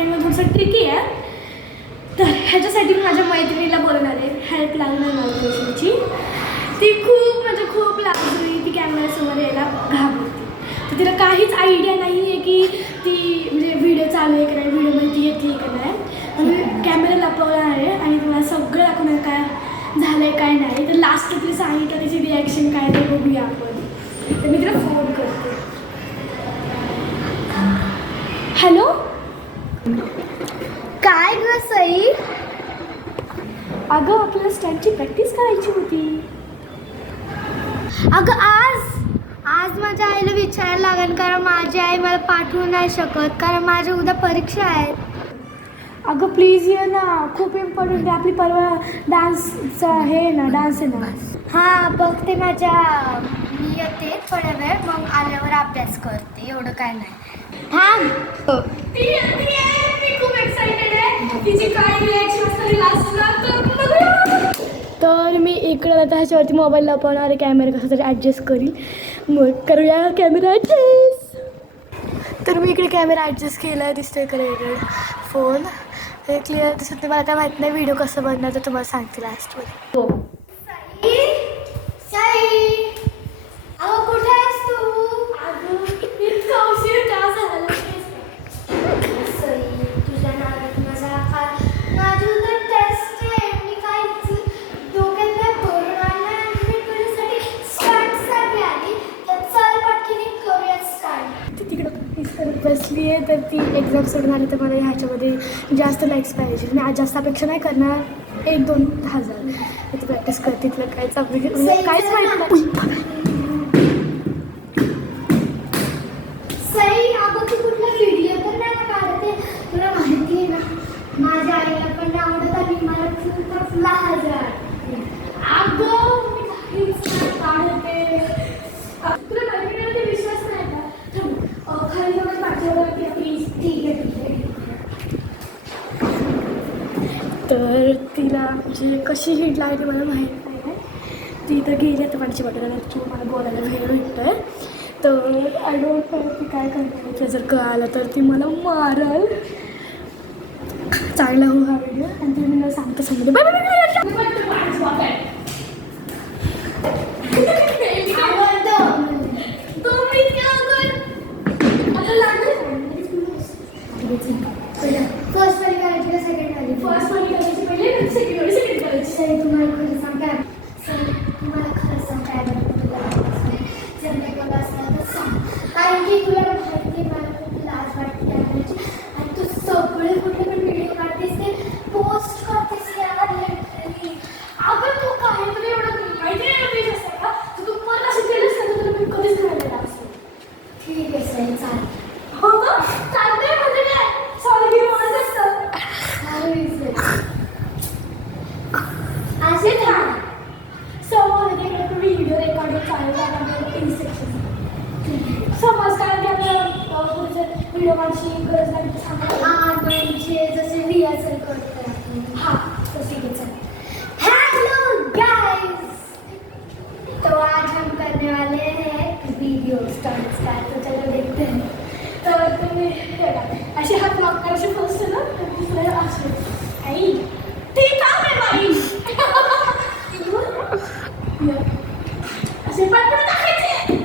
स्टँडमध्ये थोडंसं ट्रिकी आहे. तर ह्याच्यासाठी मी माझ्या मैत्रिणीला बोलणार आहे, हेल्प लागणार मला गोष्टीची. ती खूप लाजरी, ती कॅमेऱ्यासमोर यायला घाबरते. तर तिला काहीच आयडिया नाही आहे की ती म्हणजे व्हिडिओ चालू आहे का नाही, व्हिडिओमध्ये ती येते का नाही. मी कॅमेरा लपवणार आहे आणि तुम्हाला सगळं दाखवणार काय झालं आहे काय नाही. तर लास्ट ती सांगितलं त्याची रिॲक्शन काय ते बघूया आपण. तर मी तिला फोन करते. हॅलो, काय ग सई? अगं आपल्याला स्टँडची प्रॅक्टिस करायची होती. अगं आज माझ्या आईला विचारायला लागेल, कारण माझी आई मला पाठवू नाही शकत, कारण माझ्या उद्या परीक्षा आहेत. अगं प्लीज ये ना, खूप इम्पॉर्टंट आहे. आपली परवा डान्सचा हे ना, डान्स आहे ना. हां बघते, मी येते थोड्या वेळ, मग आल्यावर अभ्यास करते, एवढं काय नाही. थांब. मी खूप एक्साइटेड आहे. तिची काय रिॲक्शन असते लास्टला तर मी इकडं आता ह्याच्यावरती मोबाईल लपवणार आहे. कॅमेरा कसा तरी ॲडजस्ट करील. मग करूया कॅमेरा ॲडजस्ट. तर मी इकडे कॅमेरा ॲडजस्ट केला आहे. दिसतोय क्रेडिट फोन हे क्लिअर दिसत नाही. मला काय माहीत नाही व्हिडिओ कसं बनणार, तर तुम्हाला सांगते लास्टमध्ये. हो सई, अगं कुठे आहेस तू? इतका उशीर का झाला? सई, तुझ्या नावात माझी उद्या टेस्ट आहे. मी काय डोक्यात काय करून आलं आणि मी तुझ्यासाठी स्टार्टसाठी आली. तर चल पटकन करूया स्टार्ट. ती तिकडं बसली आहे. तर ती एक्झाम सोडून आली तर मला ह्याच्यामध्ये जास्त लाईक्स पाहिजे. मी आज जास्त अपेक्षा नाही करणार, 1-2 हजार. ती प्रॅक्टिस करते. तिला काहीच म्हणजे काहीच माहिती नाही. सई, अगं तू कुठला व्हिडिओ तर नाही ना काढते? तुला माहिती आहे ना, माझ्या आईला पण नाही आवडत आणि मला खूपच लाज वाटते. अगं मी काहीच नाही काढते. तुला मैत्रिणीवरती विश्वास नाही का? थांब, खाली जाऊन पाठवलं प्लीज. ठीक आहे. तर तिला म्हणजे कशी हिट लागली मला माहीत नाही. ती तर गेली आता माझी बघायला किंवा मला बोलायला वेळ भेटतो आहे. तर आय डोंट नो ती काय करते. की जर कळालं तर ती मला मारल. चांगला हो हा व्हिडिओ आणि ती मी सांगते समजते. फर्स्ट वाली करायची का सेकंड वाली? फर्स्ट वाली करायची पहिले, सेकंड करायची. सई, तुम्हाला खरं सांग काय? सई, तुम्हाला खरं सांग काय बरं तुला जर मी बोला असला तर सांग, कारण की तुला माहिती मला खूप लाज वाटते त्याची. आणि तू सगळे कुठले पण व्हिडिओ काढतेस ते पोस्ट करतेस यार लिटरली. अगं तू काय तुला एवढं माहिती नाही असतं का? तू पण असं केलंस ना तर मी कधीच राहिलेला असतो. ठीक आहे सई, चालेल. हो का? चालतंय म्हणजे काय? सॉरी मी म्हणत असतं. असे थांब. समोर व्हिडिओ रेकॉर्डिंग चालू आहे इन्स्ट्रक्शन. समज कारण की आपल्याला पुढचं व्हिडिओ माझी गरज नाही सांगा. म्हणजे जसे रिहर्सल करतो आपण. हां तशी घ्यायचं. हेलो गाइस, तो आज हम करने वाले हैं वीडियो स्टंट्स का, तो चलो देखते हैं. तर तुम्ही हे का अशी हात मागणार अशी फर्स्ट ना दुसऱ्या अशी आई ते काम आहे बाई. असे पटपट टाकायचे.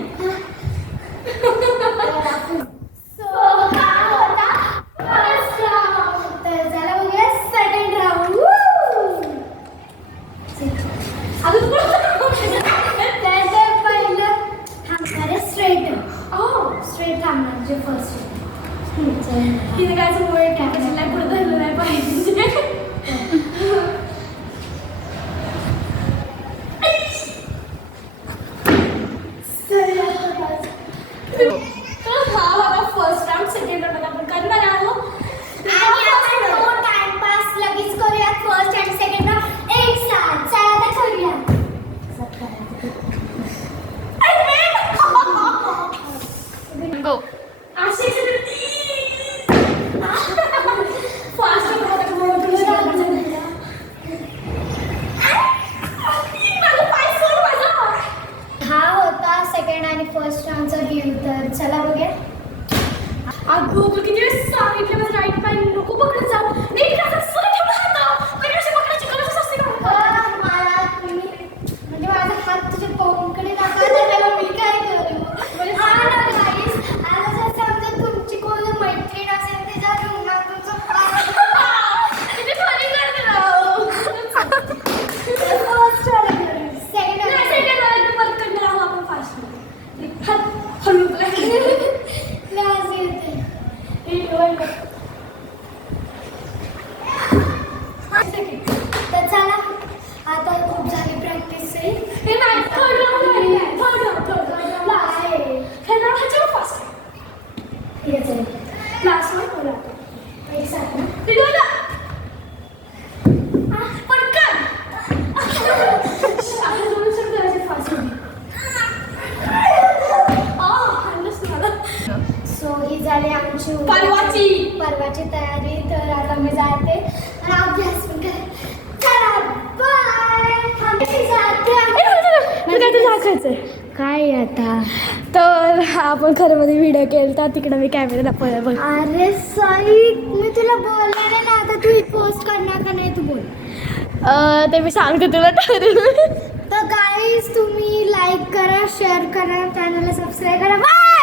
सो काय होता फर्स्ट राउंड, तर चला बघूया सेकंड राउंड. अजून तर पहिलं थांबणार आहे स्ट्रेट. स्ट्रेट थांबणार जे फर्स्ट. तिने काय वेळ कॅमेरा पुढे धरलं नाही पाहिजे. हा फर्स्ट राऊंड सेकंड राऊंड आपण करणार आहोत. आणि आपण नो टाइम पास लगेच करूया. फर्स्ट आणि सेकंड राउंड एक साथ. चला आता करूया. गो असे फास्ट हा होता सेकंड आणि फर्स्ट राउंडचा व्ह्यू. तर चला बघूया. अगं तू किती वेळेस सांगितलं माझं राईट पाय नको तयारी. तर आता मी जाते आणि अभ्यास पण करेन. चला बाय. दाखवायचं काय आता तर आपण खरं मध्ये व्हिडिओ केला तिकडे मी कॅमेरा दाखवला बघ. अरे सॉरी मी तुला बोलणार आहे ना आता. तू पोस्ट करणार का नाही तू बोल. ते मी सांगते तुला ठरवून. तर गाईज तुम्ही लाईक करा शेअर करा चॅनलला सबस्क्राईब करा. बाय.